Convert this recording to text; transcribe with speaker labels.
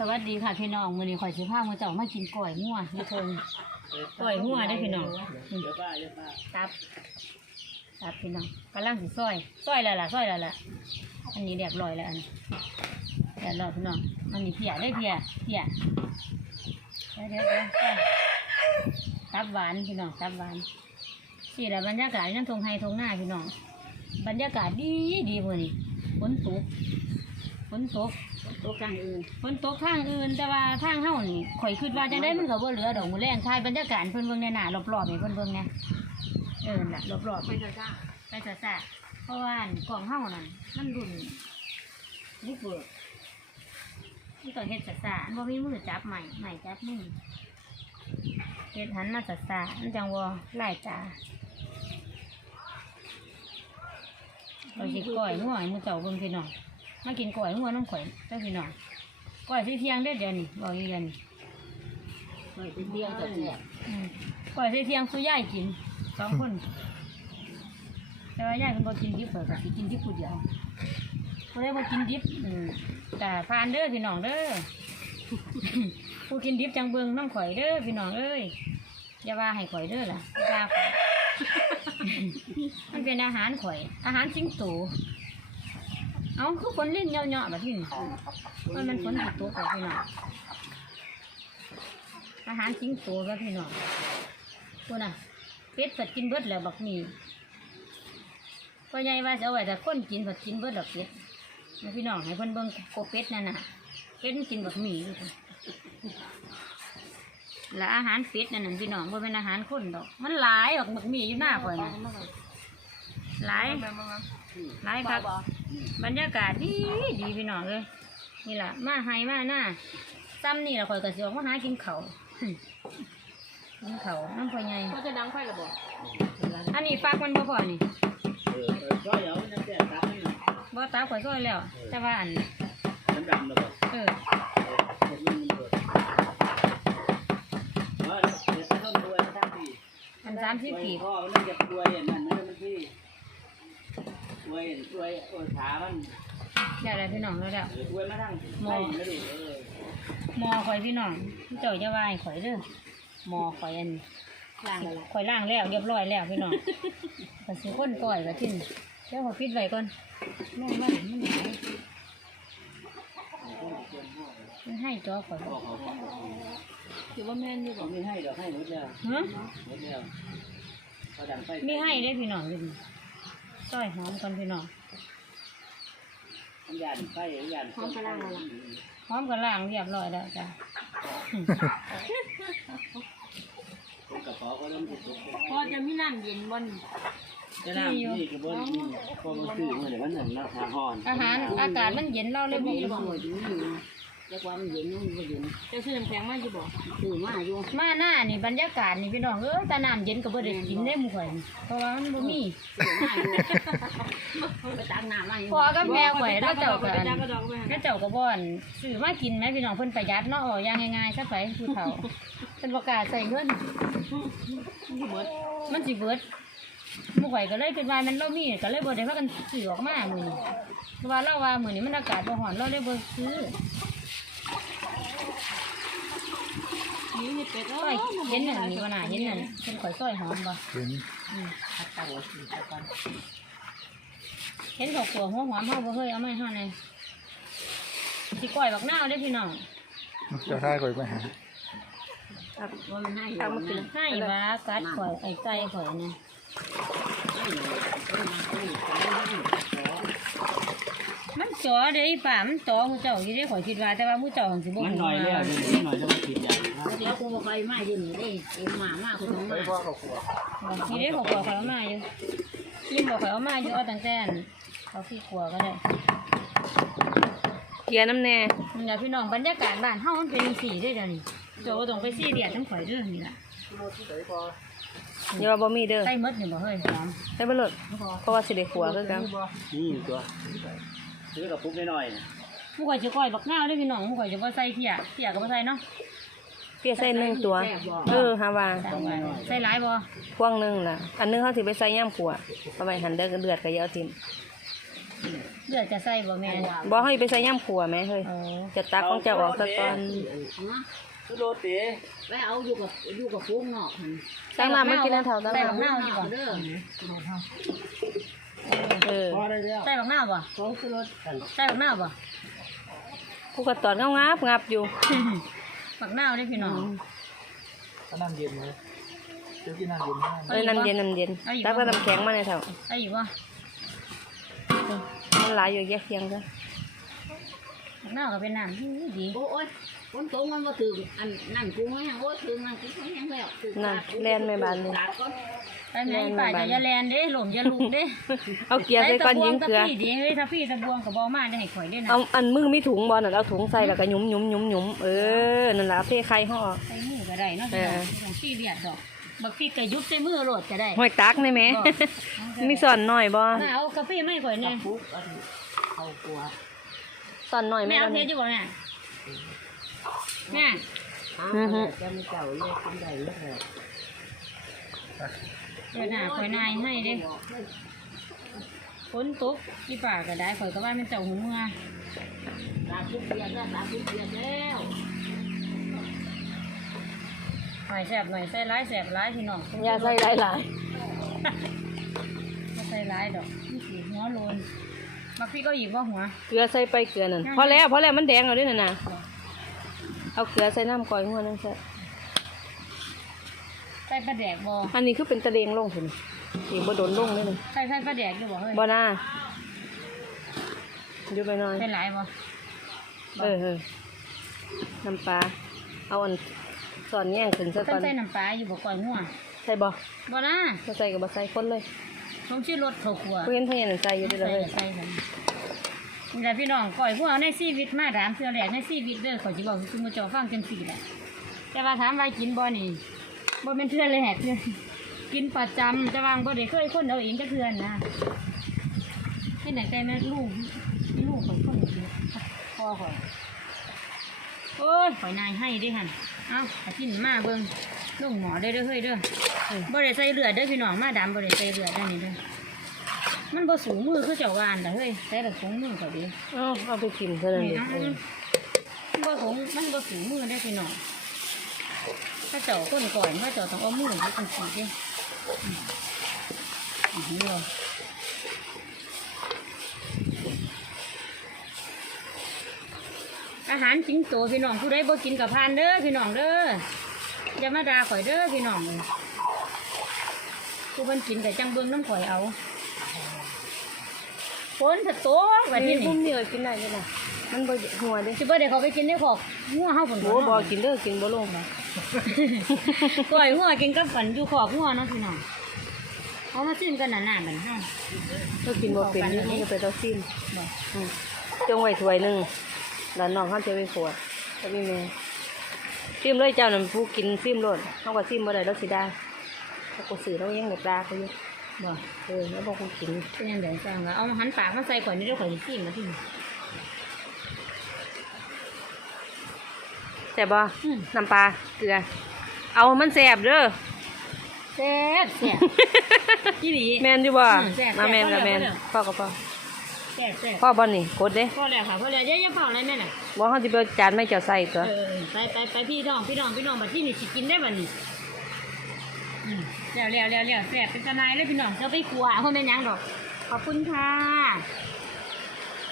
Speaker 1: สวัสดีค่ะพี่น้องมื้อนี้ข่อยสิพามื้อเจ้ามากินก้อยงัวอยู่เทิงก้อยหัวได้อพี่น้อง
Speaker 2: เดี๋ยวป้าเดี๋ยวป้า
Speaker 1: ตับตับพี่น้องกำลังสิซอยซอยแล้วล่ะซอยแล้วล่ะอันนี้เรียบร้อยแล้วอันนี้เรียบร้อยพี่น้องอันนี้เพียได้เพียเพียเดี๋ยวเดี๋ยวเดี๋ยวเดี๋ยวตับหวานพี่น้องตับหวานสี่ละบรรยากาศนั่นทงไฮทงหน้าพี่น้องบรรยากาศดีดีมื้อนี้ฝนตก ฝนตก
Speaker 2: ตัวกลางอื่น
Speaker 1: ฝนตกทางอื่นแต่ว่าทางเฮานี่ข่อยคิดว่าจังได้มันก็บ่เหลือดอกมื้อแรงทายบรรยากาศเพิ่นเบิ่งในหน้ารอบๆให้เพิ่นเบิ่งแหน่เออน่ะรอบๆ
Speaker 2: ไปจ้าจ้า
Speaker 1: ไปซะซะเพราะว่าอันกล่องเฮานั่นมันรุ่นบุกเบิกมันต้องเฮ็ดซะซะอันบ่มีมือจับใหม่ใหม่จับมือเฮ็ดหันมาซะซะมันจังบ่หลายตาเราสิก้อยงัวให้หมู่เจ้าเบิ่งพี่น้อง มากินก้อยงัวน้ำข่อยเด้อพี่น้องก้อยสิเที่ยงเด้อเดี๋ยวนี้บอกอีกเดี๋ยวนี้
Speaker 2: ไปเป็นเดียวแต่แซ่บ
Speaker 1: อืมก้อยสิเที่ยงสู้ยายกินสองคน แต่ว่ายายเพิ่นบ่กินดิบเพิ่นก็สิกินดิบผู้เดียวผู้ใดบ่กินดิบอืมแต่ผ่านเด้อพี่น้องเด้อ ผู้กินดิบจังเบิ่งน้องข่อยเด้อพี่น้องเอ้ยอย่าว่าให้ข่อยเด้อล่ะอย่าว่าข่อย มันเป็นอาหารข่อย อาหารสิงโต เอาคือคนเล่นเหยาะๆแบบนี้มันมันฝนตกไปพี่น้องอาหารสิงโตแบบพี่น้องพูน่ะเป็ดสดกินเบิดแล้วบักหมีพ่อใหญ่ว่าจะเอาไว้แต่คนกินผัดกินเบิดดอกเป็ดให้พี่น้องให้เพิ่นเบิ่งโกเป็ดนั่นน่ะเป็ดกินแบบหมี่แล้วอาหารเป็ดนั่นน่ะพี่น้องบ่เป็นอาหารคนดอก มันหลายออกบักหมี่อยู่หน้าข่อยน่ะหลายหลายครับ บรรยากาศดีดีพี่น้องเอ้ยนี่ล่ะมาไฮมาหน้าซ้ำนี่ล่ะข่อยก็สิออกมาหากินข้าวกินข้าวน้ำพ่อใหญ่
Speaker 2: เขาจะดังไฟหรือเปล่า
Speaker 1: อันนี้ฝากมันบ่พอนี่
Speaker 2: เออเออช่วยเอามันจะแซ่บตับนี่หน่อย
Speaker 1: บ่ตาข่อยซอยแล้ว แต่ว่าอัน
Speaker 2: น้ำดำหรือเปล่า
Speaker 1: เออ
Speaker 2: เออเห็ดมันมันเปิดเออเห็ดต้นรวยมาทั้งปี
Speaker 1: อันสามสิบกีบ
Speaker 2: พ่อมันจะรวยอย่างนั้นนั่น มันที่รวยรวยโอ้ยขามัน
Speaker 1: ได้แล้วพี่น้องแล้วแล้ว
Speaker 2: เออรวยมาทั้งไม่ไม่ดูเออ
Speaker 1: หมอข่อยพี่น้องเจ้าจะวายข่อยเด้อหมอข่อยอัน
Speaker 2: ล่างอะไร
Speaker 1: ข่อยล่างแล้วเรียบร้อยแล้วพี่น้องก็สิคนก่อยก็ทิ้งเดี๋ยวขอยปิดไว้ก่อนแม่งมันมันหลายมันให้จอข่อย
Speaker 2: พ่อเขาพ่อเขา
Speaker 1: ถือว่าแม่นอยู่
Speaker 2: เขาไม่ให้ดอกให้หมดแล้ว
Speaker 1: ฮะ
Speaker 2: หมดแล้วเขาดังไฟ
Speaker 1: มีให้ได้อพี่น้องเลย ซอยหอมก่อนพี่น้อง
Speaker 2: มันหยาดไฟหยาด
Speaker 1: หอมกระล่างเรียบร้อยแล้วจ้ะ
Speaker 2: กระเป๋าก็เริ่มติดตัว
Speaker 1: พอจะมีน้ำเย็นบน
Speaker 2: จะน้ำนี่กระบวนนี่พอมันคือเมื่อไหร่มันหนึ่งราคาห่อน
Speaker 1: อาหารอากาศมันเย็นเราเลยบ่
Speaker 2: บ่อยอยู่นี่ จะความเย็นมันบ่เย็น
Speaker 1: จะซื้อน้ำแข็งมาอยู่บ่
Speaker 2: คือมาอยู่
Speaker 1: มาหน้านี่บรรยากาศนี่พี่น้องเอ้ยแต่น้ำเย็นก็บ่ได้กินได้หมู่ข่อยนี่เพราะว่ามันบ่มี
Speaker 2: มาอยู่ไปตักน้ำมาอยู่
Speaker 1: พอกับแม่ข่อยแล้วเจ้าก็อัน
Speaker 2: กระดองไป
Speaker 1: แล้วเจ้าก็บ่อนซื้อมากินแหมพี่น้องเพิ่นประหยัดเนาะเอาอย่างง่ายๆซะไปผู้เฒ่าเพิ่นบ่กล้าใส่เงิน
Speaker 2: หมด
Speaker 1: มันสิเบิดหมู่ข่อยก็เลยคิดว่ามันเรามีก็เลยบ่ได้พากันซื้อออกมามื้อนี้เพราะว่าเราว่ามื้อนี้มันอากาศบ่ร้อนเราเลยบ่ซื้อ
Speaker 2: นี่นี่ เป็ด
Speaker 1: ซอยเห็นนั่นนี่บ่น่าเห็นนั่นเพิ่นข่อยซอยหอมบ่
Speaker 3: เห็น
Speaker 1: อืม
Speaker 2: ตั้งไว้สิก่อน
Speaker 1: เห็นดอกขัวหัวหอมเฮาบ่เคยเอามาให้เฮาแน่สิก้อยบักนาวเด้อพี่น้อง
Speaker 3: จะท่ายก่อยไปหา
Speaker 2: ว่ามันให้
Speaker 1: ทำมากินให้ว่ากัดข่อยไอ้ไก่ข่อยนะมันจ่ อเด้ออีป่ามันจ่อผู้เจ้าอยู่เด้อข่อยคิดว่าแต่ว่าผู้เจ้าหันสิบ่
Speaker 2: มัน
Speaker 1: ฮู้
Speaker 2: หน่อยแล้ว
Speaker 1: ว่า
Speaker 2: นี่หน่อยจะมาติดอย่างเดี๋ยวกูบอกไปมาอยู่นี่ได้เอ็มมามาคุณน้องมา
Speaker 3: พ่อเขาขวบ
Speaker 1: นี่เด้อข่อยข่อยเอามาอยู่ยิ้มบ่ข่อยเอามาอยู่เอาตั้งแต่อันเขาขี้ขัวก็ได้
Speaker 4: เกียร์น้ำแน่
Speaker 1: นี่ล่ะพี่น้องบรรยากาศบ้านเฮามันเป็นจังซี่เด้อเดี๋ยวนี้โจต้องไปซี่เดียดทั้งข่อยเด้อนี่ล่ะ
Speaker 4: อย่าว่าบ่มีเด้อ
Speaker 1: ใส่หมดนี่บ่เฮ้ยหอม
Speaker 4: ได้บ่เลิศเพราะว่าสิได้ขัวคือกัน
Speaker 2: นี่ตัว ซื้อกับปุ๊บหน่อย
Speaker 1: ผู้ข่อยจะก้อยบักนาวเด้อพี่น้องผู้ข่อยจะบ่ใส่เพียเพียก็บ่ใส่เนาะ
Speaker 4: เปียใส่หนึ่งตัว เออหาว่า
Speaker 1: ใส่หลายบ่
Speaker 4: พวงหนึงน่ะ อันหนึงเขาสิไปใส่ย่ำขัวเอาไว้หันเด้อเดือดก็อย่าเอาทิ่ม
Speaker 1: เลือดจะใส่บ่แม่
Speaker 4: บ่ให้ไปใส่ย่ำขัวไหมเฮ้ย
Speaker 1: โอ้
Speaker 4: จะตักของเจะออกซะก่อน
Speaker 2: คือโรตี
Speaker 5: ไปเอาอยู่กับอยู่กับพวกนอกหั่น
Speaker 4: ตั้งน้ำไม่กินน้ำเท่าตั้ง
Speaker 1: ใส่
Speaker 4: น้
Speaker 1: บักนาวดีกว่า
Speaker 5: เด้อำ
Speaker 4: เออ
Speaker 2: พอได้แล้ว
Speaker 1: ใส่บักนาวบ่
Speaker 2: เขาคือรถกัน
Speaker 1: ใส่บักนาวบ่
Speaker 4: ผู้กระตอนงับงับงับอยู่
Speaker 1: บักนาวเด้อพี่น้อง
Speaker 3: ก็น้ำเย็นเลยเดี๋ยวกินน้ำเย็นไม่ได้
Speaker 4: เอ้ยน้ำเย็นน้ำเย็นตักแล้วน้ำแข็งมาในเท่า
Speaker 1: ไอ้อยู่บ่
Speaker 4: มันหลายอยู่แยกเคียงจ้ะ
Speaker 1: บักนาวก็เป็นน้ำดีดี
Speaker 5: โอ้ยคนตรงมันบ่ถึงอันนั่นกูแห้งโอ้ยถึงนั่นกูแห้งแล้วถึง
Speaker 4: นั่นแล่นไม่บานเลย
Speaker 5: ตัดก่อน
Speaker 1: ไปไหนป่าจะอย่าแลนเด้หล่มอย่าลุกเด้
Speaker 4: เอาเกียร์ใส่ก้อนยิงเกลือ
Speaker 1: ตะพี่ดีเฮ้ยถ้าพี่ตะบวงก็บ่มาได้ให้ข่อยได้นะ
Speaker 4: เอาอันมึงมีถุงบอลน่ะเอาถุงใส่แล้วก็หยุมหยุมหยุมหยุมเออนั่นล่ะเพ่ไข่ห่อ
Speaker 1: ใส่มือก็ได้เนาะพี่น้องของพี่เดียดดอกบักพี่ก็ยุบใส่มือโหลดก็ได้
Speaker 4: ห้อยตักได้ไหมมีสอนหน่อยบ่
Speaker 1: มาเอากาแฟไม่ข่อยเนี่ย
Speaker 5: ปุ๊บอันเอากลัว
Speaker 4: สอนหน่อยไหม
Speaker 1: แม่เอา
Speaker 4: ล่ะ
Speaker 1: เท
Speaker 4: นี่
Speaker 1: สอยู่บ่แม่แม่
Speaker 5: อ้าวจะมีเจ้าเลิกกินได้แล้ว
Speaker 1: เดี๋ยวหน้าข่อยนายให้เด้ฝนตกที่ป่าก็ได้ข่อยก็ว่ามันเจ้าหูเมื่อ
Speaker 5: ตาทุกเดือนแล้วตาทุกเดือนแล้ว
Speaker 1: หน่อยแสบหน่อยใส่ร้ายแสบร้ายพี่น้อง
Speaker 4: อย่าใส่หลายหลาย
Speaker 1: ไม่ใส่ร้ายดอกนี่สีหัวโลนบักพี่ก็หยิบว่าหัว
Speaker 4: เกลือใส่ไปเกลือนั่นพอแล้วพอแล้วมันแดงเอาด้วยน่ะนะเอาเกลือใส่น้ำก่อยหัวนึงใส่
Speaker 1: ใส่ปลาแดกบ่
Speaker 4: อันนี้คือเป็นตะเลงลงสิอีกบ่โดนลงเลยนี่
Speaker 1: ใส่ใส่ปลาแดกอยู่บ่เฮ้ย
Speaker 4: บ่น่าอยู่ไปหน่อย
Speaker 1: ใส่หลายบ่
Speaker 4: เออเออน้ำปลา เอาอันสอนแย่งขึ้นซะ
Speaker 1: ต้
Speaker 4: ก่
Speaker 1: อ
Speaker 4: องน
Speaker 1: ใส่น้ำปลาอยู่บ่ก่อยหัว
Speaker 4: ใส่บ่
Speaker 1: บ่นะ
Speaker 4: บ่ใส่ก็บ่ใส่คนเลย
Speaker 1: ต้องชื่อรถเขาขัว
Speaker 4: เพื่อนเพื่อนใส่อยู่เด้อ
Speaker 1: ใส่
Speaker 4: เลย
Speaker 1: ใส่กันนี่แหละพี่น้องก่อยพวกในชีวิตมาถามเพื่อแรกในชีวิตเด้อขอยสิบอกคือมาจอฟังจังซี่แหละแต่ว่าถามว่ากินบ่นี่ บ่เป็นเทื่อเลยแหกเทื่อกินประจำจะวางบ่ได้เคยคนเอาเองจักเทื่อนะที่ไหนแต่แม่ลูกลูกของคนอื่นพ่อข่อยโอ้ยข่อยนายให้เด้หั่นเอ้าเอากินมาเบิ่งลงหมอได้อเด้อเฮ้ยเด้อบ่ได้ใส่เลือดเด้อพี่น้องมาดำบ่ได้ใส่เลือดเด้อนี่เด้อมันบ่สูงมือคือเจ้าวานแต่เฮ้ยแต่ละสูงมือก็ดี
Speaker 4: เอาเอาไปกินเท่านั้น
Speaker 1: นี่
Speaker 4: เอง
Speaker 1: นะมันบ่สูงมันบ่สูงมือได้พี่น้อง ถ้าเจ้าคนก่อนถ้าเจ้าต้องเอามือที่เป็นสีดิอือือหืออาหารสิงโตพี่น้องผู้ใดบ่กินกับพานเด้อพี่น้องเด้ออย่ามาด่าข่อยเด้อพี่น้องผู้เพิ่นกินแต่จังเบิ่งน้ำข่อยเอาฝนสะตกแบบ
Speaker 4: นี่
Speaker 1: นี้
Speaker 4: พุ่
Speaker 1: นี่
Speaker 4: มนี่ก็กินได้จ้ะล่ะ มันบ่หัวเด้
Speaker 1: สิบ่ได้เขาไปกินได้ขอกหัวเฮาฝน
Speaker 4: โหบ่กินเด้อกินบ่ลงนะ
Speaker 1: ก่อยหัวกินกับฝันอยู่ขอกหัวเนาะพี่น้องเอามาจิ้มกันหนาๆบัดเฮา
Speaker 4: ถ้ากินบ่เป็นนี่มันจะไปต้องซิม
Speaker 1: บ่
Speaker 4: อืมจงไว้ถ้วยหนึงแล้วน้องเขาจะไปขวดก็มีแม่ซิมเลยเจ้านั่นผู้กินซิมโลดเขาก็ซิมบ่ได้แล้วสิได้เขาก็ซื้อแล้วยังบ่ตาเขาอยู่
Speaker 1: บ่
Speaker 4: เออแล้วบ่คงกิน
Speaker 1: เป็นยังไงจังว่าเอามาหันปากมาใส่ข่อยนี่เด้อข่อยสิจิ้มมาที่นี่
Speaker 4: ซ่บบ่
Speaker 1: อืม
Speaker 4: น้ำปลาเกลือ เอามันแซ่บเด้อ
Speaker 1: แซ่บแซ่บอีหลี
Speaker 4: แม่นอยู่บ่
Speaker 1: อืมแซ่บ
Speaker 4: มาแม่น
Speaker 1: แซ่
Speaker 4: กับบแม่น
Speaker 1: พอแล้ว
Speaker 4: พ่อกับพ่อ
Speaker 1: แซ่บแซ่บ
Speaker 4: พ่อบ่นี่กดเด้
Speaker 1: พอแล้วค่ะพอแล้วอย่าอย่าเผาอะไรแม่น่ะ
Speaker 4: บ่เฮาสิไปเอาจานไม่เจ้าใส่ตัว
Speaker 1: เออไปไปไปพี่น้องพี่น้องพี่น้องบัดที่นี่สิกินได้บัดนี้อืมแล้วแล้วแล้วแล้วแซ่บเป็นตะนายเลยพี่น้องจะไปกลัวเพราะแม่นหยังดอก ขอบคุณค่ะ